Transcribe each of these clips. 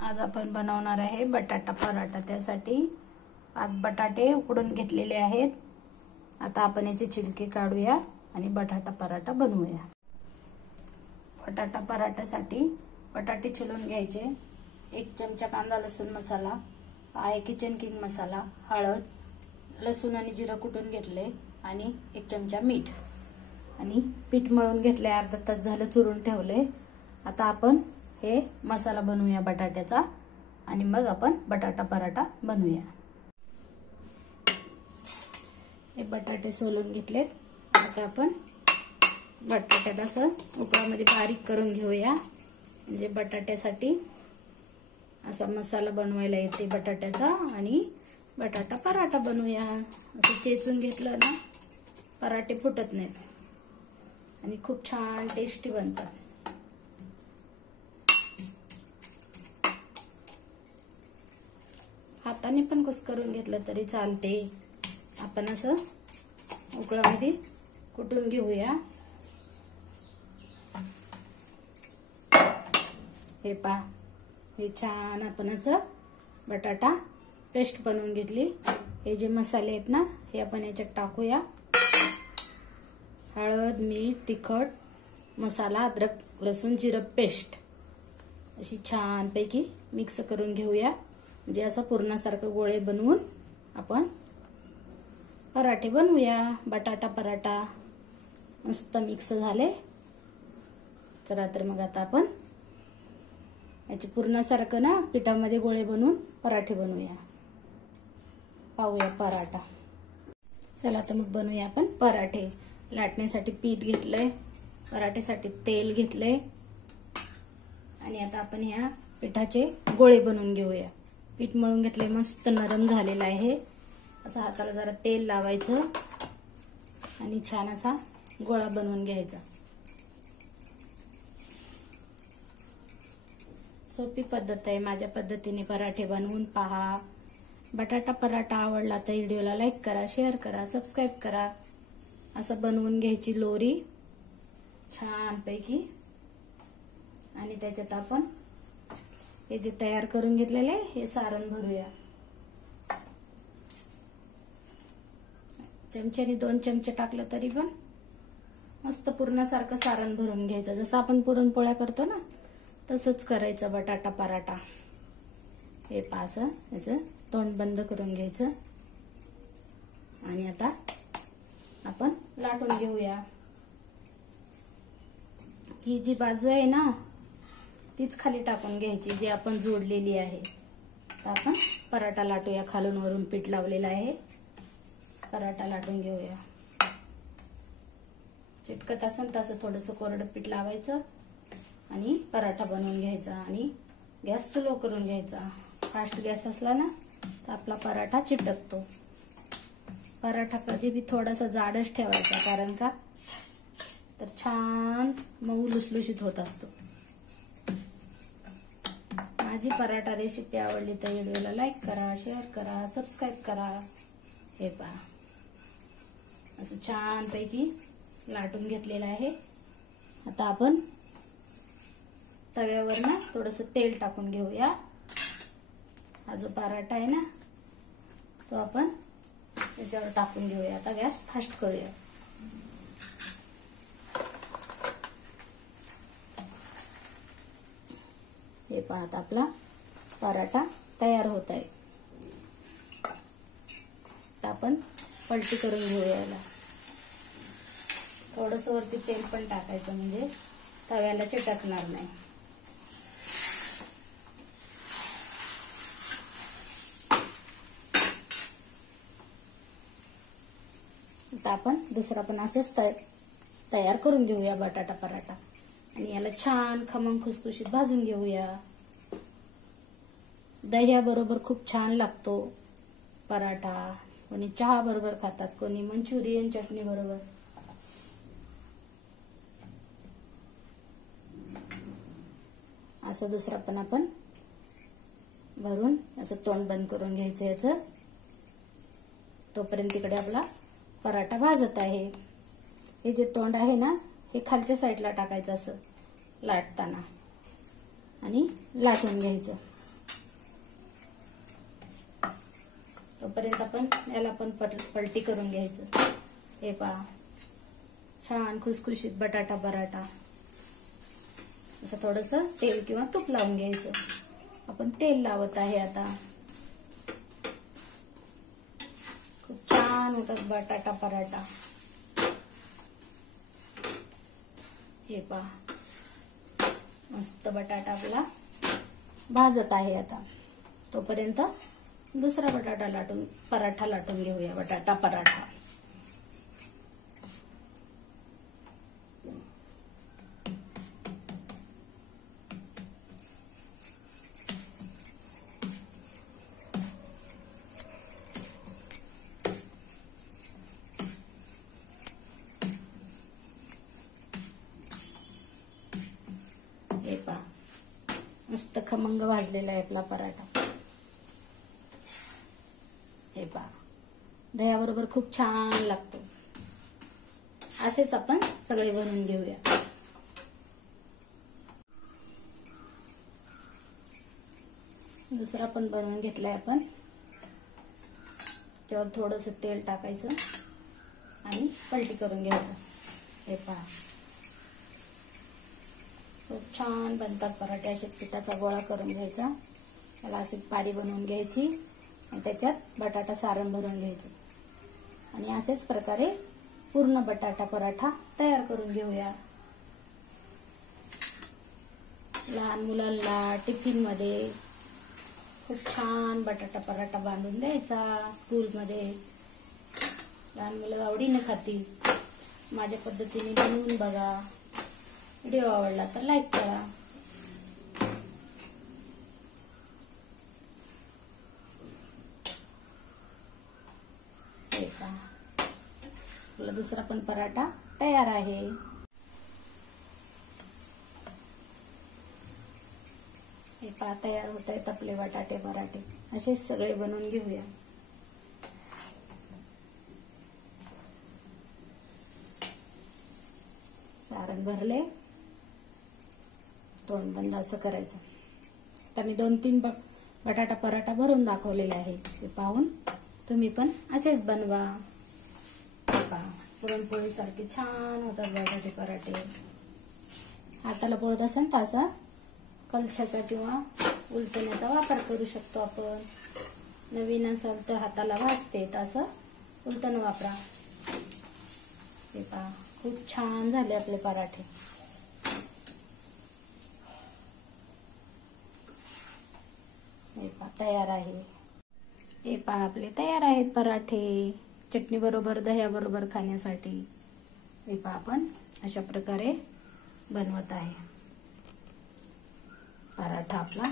आज आपण बनवणार आहे बटाटा पराठा। त्यासाठी 5 बटाटे उकडून घेतलेले आहेत। आता आपण याचे छिलके काढूया आणि बटाटा पराठा बनवूया। बटाटा पराठ्यासाठी बटाटे छिलून घ्यायचे। 1 चमचा कांदा लसूण मसाला, आहे किचन किंग मसाला, हळद, लसूण आणि जिरं कुटून घेतले आणि 1 चमचा मीठ आणि पीठ मळून घेतले। अर्धा तास झालं चुरून ठेवले। आता आपण हे मसाला बनवूया बटाट्याचा आणि मग आपण बटाटा पराठा बनवूया। हे बटाटे सोलून घेतलेत। आता आपण बटाट्याला असं उकळामध्ये बारीक करून घेऊया, म्हणजे बटाट्यासाठी असा मसाला बनवायला येते बटाट्याचा आणि बटाटा पराठा बनवूया। असं चेचून घेतलं ना पराठे फुटत नाहीत आणि खूप छान टेस्टी बनतात। हाताने पण कुस्करून घेतलं तरी चालते। आपण असं उकळामध्ये कुटून घेऊया। हे पहा, हे छान आपण असं बटाटा पेस्ट बनवून घेतली। हे जे मसाले आहेत ना हे आपण याच्यात टाकूया। हळद, मीठ, तिखट मसाला, अद्रक लसूण जिरं पेस्ट अशी छान पैकी मिक्स करून घेऊया, म्हणजे असं पूर्णासारखं गोळे बनवून आपण पराठे बनवूया। बटाटा पराठा मस्त मिक्स झाले। चला तर मग आता आपण याचे पूर्णासारखं ना पिठामध्ये गोळे बनवून पराठे बनवूया। पाहूया पराठा। चला तर मग बनवूया आपण पराठे। लाटण्यासाठी पीठ घेतलंय, पराठ्यासाठी तेल घेतलंय आणि आता आपण ह्या पिठाचे गोळे बनवून घेऊया। पीठ मळून घेतले, मस्त नरम झालेला आहे। असं हाताला जरा तेल लावायचं आणि छान असा गोळा बनवून घ्यायचा। सोपी पद्धत आहे। माझ्या पद्धतीने पराठे बनवून पहा। बटाटा पराठा आवडला तर व्हिडिओला लाईक करा, शेअर करा, सबस्क्राईब करा। असं बनवून घ्यायची लोरी छान पैकी आणि त्याच्यात आपण हे जे तयार करून घेतलेले हे सारण भरूया। चमच्याने 2 चमचे टाकलं तरी पण मस्त पूर्णासारखं सारण भरून घ्यायचं। जसं आपण पुरणपोळ्या करतो ना तसंच करायचं बटाटा पराठा। हे पास याचं तोंड बंद करून घ्यायचं आणि आता आपण लाटून घेऊया। ही जी बाजू आहे ना तीच खाली टाकून घ्यायची जी आपण जोडलेली आहे। तर आपण पराठा लाटूया। खालून वरून पीठ लावलेलं आहे, पराठा लाटून घेऊया। चिटकत असेल तसं थोडंसं कोरडं पीठ लावायचं आणि पराठा बनवून घ्यायचा आणि गॅस स्लो करून घ्यायचा। फास्ट गॅस असला ना तर आपला पराठा चिटकतो। पराठा कधी भी थोडासा जाडच ठेवायचा, कारण का तर छान मऊ लुसलुशीत होत असतो। माझी पराठा रेसिपी आवडली तर व्हिडिओला लाईक करा, शेअर करा, सबस्क्राईब करा। हे पहा असं छान पैकी लाटून घेतलेलं आहे। आता आपण तव्यावर ना थोडंसं तेल टाकून घेऊया। हा जो पराठा आहे ना तो आपण त्याच्यावर टाकून घेऊया। आता गॅस फास्ट करूया। हे पहा आता आपला पराठा तयार होत आहे। आता आपण पलटी करून घेऊया याला। थोडंसं वरती तेल पण टाकायचं, म्हणजे तव्याला चिटकणार नाही। आता आपण दुसरा पण असंच तयार करून घेऊया बटाटा पराठा आणि याला छान खमंग खुसखुशीत भाजून घेऊया। दह्या बरोबर खूप छान लागतो पराठा। कोणी चहा बरोबर खातात, कोणी मंचुरियन चटणी बरोबर। असं दुसरा पण आपण भरून असं तोंड बंद करून घ्यायचं याचं। तोपर्यंत तिकडे आपला पराठा भाजत आहे। हे जे तोंड आहे ना हे खालच्या साईडला टाकायचं असं लाटताना आणि लाटून घ्यायचं। तोपर्यंत आपण याला पण पलटी करून घ्यायचं. हे पहा, छान खुसखुशीत बटाटा पराठा. असं थोडंसं तेल किंवा तूप लावून घ्यायचं. आपण तेल लावत आहे आता. खूप छान होतात बटाटा पराठा. हे पहा, मस्त बटाटा आपला भाजत आहे आता. तोपर्यंत दुसरा पराठा लाटून घेऊया. बटाटा पराठा. हे पहा, मस्त खमंग भाजलेला आहे आपला पराठा. हे पहा, दह्याबरोबर खूप छान लागतो. असेच आपण सगळे बनवून घेऊया. दुसरा पण बनवून घेतलाय आपण. त्यावर थोडंसं तेल टाकायचं आणि पलटी करून घ्यायचं. हे पहा, खूप छान बनतात पराठे. असे पिठाचा गोळा करून घ्यायचा. त्याला अशी पारी बनवून घ्यायची आणि त्याच्यात बटाटा सारण भरून घ्यायचं. आणि असेच प्रकारे पूर्ण बटाटा पराठा तयार करून घेऊया. लहान मुलांना टिफिन मध्ये खूप छान बटाटा पराठा बांधून द्यायचा. स्कूलमध्ये लहान मुलं आवडीने खातील. माझ्या पद्धतीने बनवून बघा. व्हिडिओ आवडला तर लाईक करा. हे पहा, आपला दुसरा पण पराठा तयार आहे. हे पहा, तयार होत आहेत आपले बटाटे पराठे. असेच सगळे बनवून घेऊया. सारण भरले, तोंड बंद असं करायचं. आता मी 2-3 बटाटा पराठा भरून दाखवलेले आहे. ते पाहून तुम्ही पण असेच बनवा. पुरणपोळी सारखे छान होतात बटाटे पराठे. हाताला पोळत असेल तर असा कलशाचा किंवा उलटण्याचा वापर करू शकतो आपण. नवीन असेल तर हाताला वाजते तर असं उलटण वापरा. हे पहा, खूप छान झाले आपले पराठे. हे पहा, तयार आहे. हे पहा, आपले तयार आहेत पराठे. चटणी बरोबर, दह्या बरोबर खाण्यासाठी. हे पहा, आपण अशा प्रकारे बनवत आहे. पराठा आपला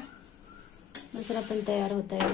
दुसरा पण तयार होत आहे.